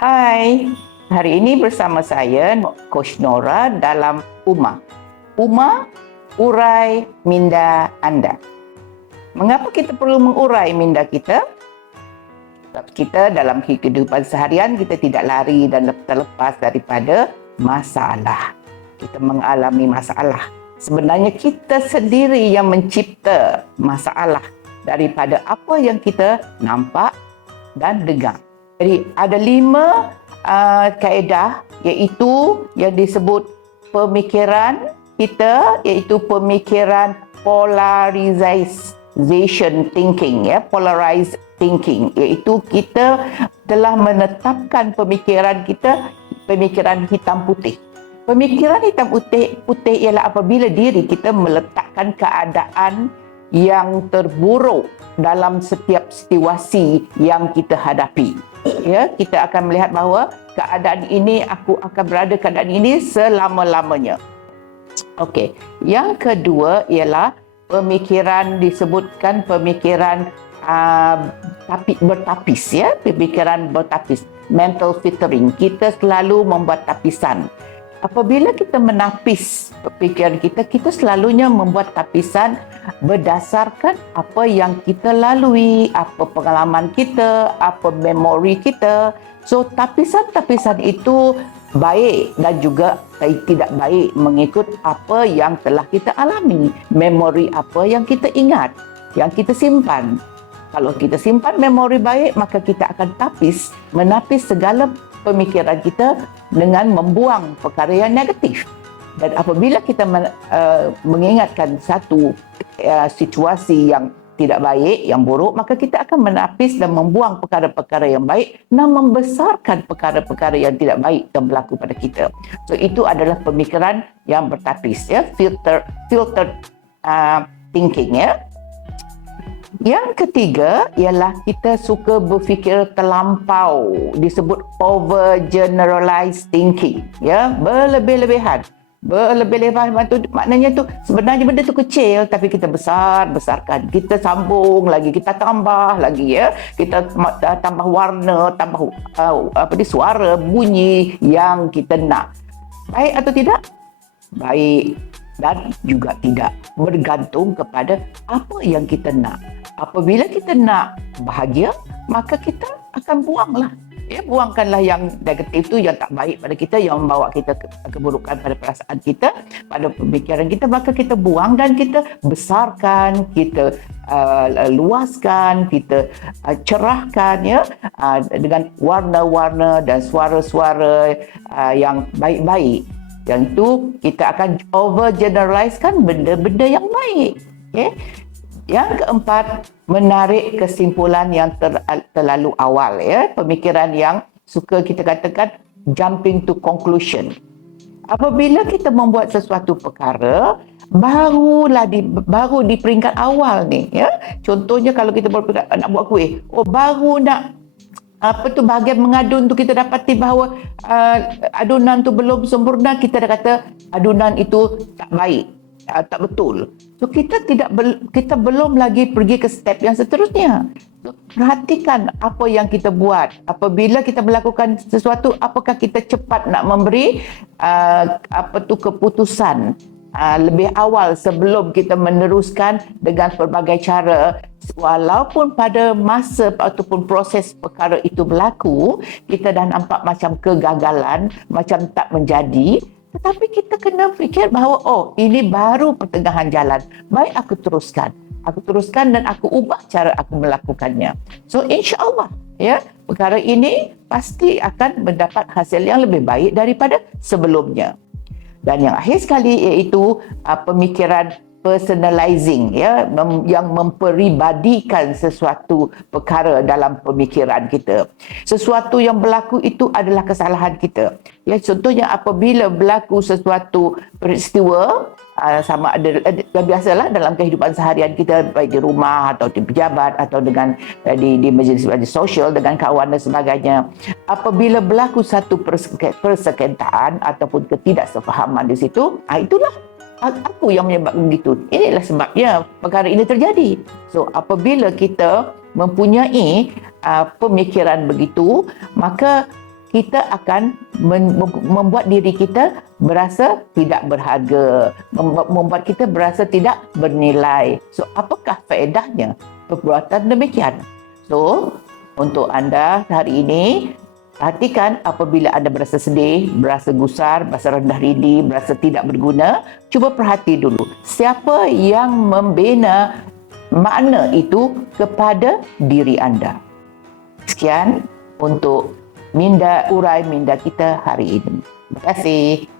Hai, hari ini bersama saya Coach Nora dalam UMA. UMA, urai minda anda. Mengapa kita perlu mengurai minda kita? Sebab kita dalam kehidupan seharian kita tidak lari dan terlepas daripada masalah. Kita mengalami masalah. Sebenarnya kita sendiri yang mencipta masalah daripada apa yang kita nampak dan dengar. Jadi ada 5 kaedah iaitu yang disebut pemikiran kita, iaitu pemikiran polarization thinking, polarized thinking, iaitu kita telah menetapkan pemikiran kita pemikiran hitam putih. Pemikiran hitam putih ialah apabila diri kita meletakkan keadaan yang terburuk dalam setiap situasi yang kita hadapi. Ya, kita akan melihat bahawa keadaan ini, aku akan berada keadaan ini selama-lamanya. Okey, yang kedua ialah pemikiran, disebutkan pemikiran bertapis, ya, pemikiran bertapis, mental filtering. Kita selalu membuat tapisan. Apabila kita menapis pikiran kita, kita selalunya membuat tapisan berdasarkan apa yang kita lalui, apa pengalaman kita, apa memori kita. So, tapisan-tapisan itu baik dan juga tidak baik mengikut apa yang telah kita alami, memori apa yang kita ingat, yang kita simpan. Kalau kita simpan memori baik, maka kita akan menapis segala pemikiran kita dengan membuang perkara yang negatif. Dan apabila kita mengingatkan satu situasi yang tidak baik, yang buruk, maka kita akan menapis dan membuang perkara-perkara yang baik dan membesarkan perkara-perkara yang tidak baik yang berlaku pada kita. So, itu adalah pemikiran yang bertapis, ya, filtered thinking, ya. Yang ketiga ialah kita suka berfikir terlampau, disebut overgeneralized thinking, ya, berlebih-lebihan. Berlebih-lebihan tu maknanya tu sebenarnya benda tu kecil tapi kita besarkan, kita sambung lagi, kita tambah lagi, ya, kita tambah warna, tambah suara, bunyi yang kita nak. Baik atau tidak? Baik dan juga tidak, bergantung kepada apa yang kita nak. Apabila kita nak bahagia, maka kita akan buanglah, ya, buangkanlah yang negatif tu, yang tak baik pada kita, yang membawa kita keburukan pada perasaan kita, pada pemikiran kita, maka kita buang dan kita besarkan, kita luaskan, kita cerahkan, ya, dengan warna-warna dan suara-suara yang baik-baik. Yang itu kita akan overgeneralizekan benda-benda yang baik. Okay? Yang keempat, menarik kesimpulan yang terlalu awal, ya. Pemikiran yang suka kita katakan jumping to conclusion. Apabila kita membuat sesuatu perkara, baru di peringkat awal ni, ya. Contohnya kalau kita nak buat kuih, baru nak bahagian mengadun tu kita dapati bahawa adunan tu belum sempurna, kita dah kata adunan itu tak baik, tak betul. So kita belum lagi pergi ke step yang seterusnya. So, perhatikan apa yang kita buat. Apabila kita melakukan sesuatu, apakah kita cepat nak memberi keputusan lebih awal sebelum kita meneruskan dengan pelbagai cara. Walaupun pada masa ataupun proses perkara itu berlaku, kita dah nampak macam kegagalan, macam tak menjadi, tetapi kita kena fikir bahawa ini baru pertengahan jalan. Baik, aku teruskan dan aku ubah cara aku melakukannya. So, insya-Allah, ya, perkara ini pasti akan mendapat hasil yang lebih baik daripada sebelumnya. Dan yang akhir sekali iaitu pemikiran personalizing, ya, yang memperibadikan sesuatu perkara dalam pemikiran kita. Sesuatu yang berlaku itu adalah kesalahan kita. Ya, contohnya apabila berlaku sesuatu peristiwa sama ada biasalah dalam kehidupan seharian kita, baik di rumah atau di pejabat atau dengan di majlis-majlis sosial dengan kawan dan sebagainya. Apabila berlaku satu persekongkolan ataupun ketidaksefahaman di situ, itulah aku yang menyebabkan begitu. Inilah sebabnya perkara ini terjadi. So, apabila kita mempunyai pemikiran begitu, maka kita akan membuat diri kita berasa tidak berharga, membuat kita berasa tidak bernilai. So, apakah faedahnya perbuatan demikian? So, untuk anda hari ini, perhatikan apabila anda berasa sedih, berasa gusar, berasa rendah diri, berasa tidak berguna, cuba perhati dulu. Siapa yang membina makna itu kepada diri anda? Sekian untuk urai minda kita hari ini. Terima kasih.